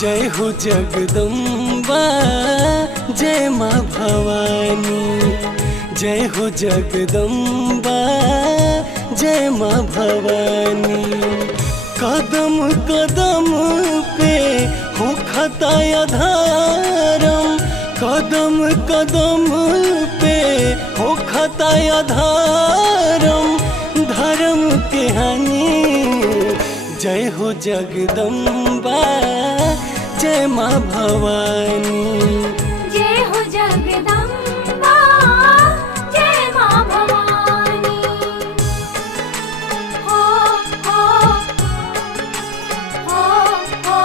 जय हो जगदम्बा जय माँ भवानी। जय हो जगदम्बा जय माँ भवानी। कदम कदम पे हो खताया धारम, कदम कदम पे हो खताया धारम, धर्म के हानि। जय हो जगदम्बा जय माँ भवानी। जय हो जगदम्बा जय माँ भवानी। हो हो हो हो।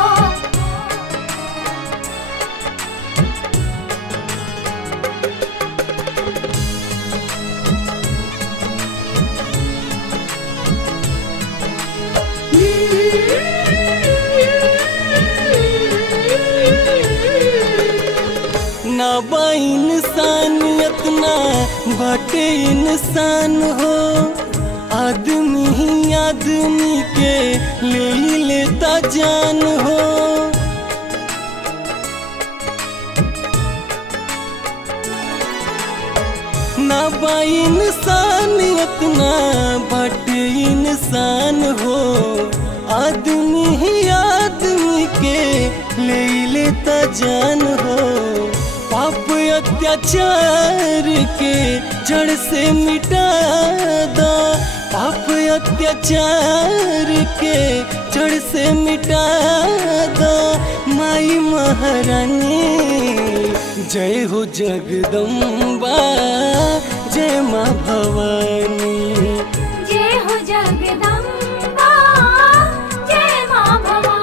ना बा इंसानियत ना बाटे इंसान हो, आदमी ही आदमी के ले ही लेता जान हो। ना बा इंसानियत ना बाटे इंसान हो, आदमी ही आदमी के ले ही लेता जान हो। पाप अत्याचार के जड़ से मिटा दो, पाप अत्याचार के जड़ से मिटा दो माई महारानी। जय हो जगदम्बा जय माँ भवानी। जय हो जगदम्बा जय माँ भवानी।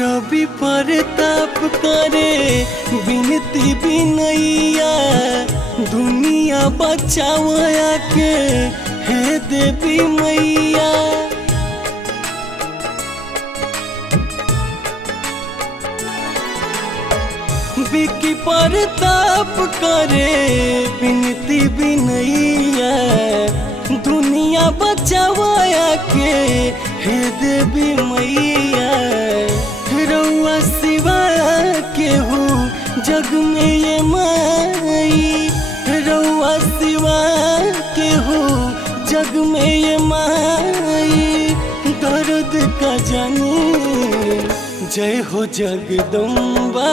रवि परताप करे बिनती बिनैया, दुनिया बचावया के हे देवी मैया। विकी परताप करे बिनती बिनैया, दुनिया बचावया के हे देवी मैया। रउआ सिवा के हो जग में ये माई, रउआ सिवा के हो जग में ये माई, दर्द का जानी। जय हो जगदम्बा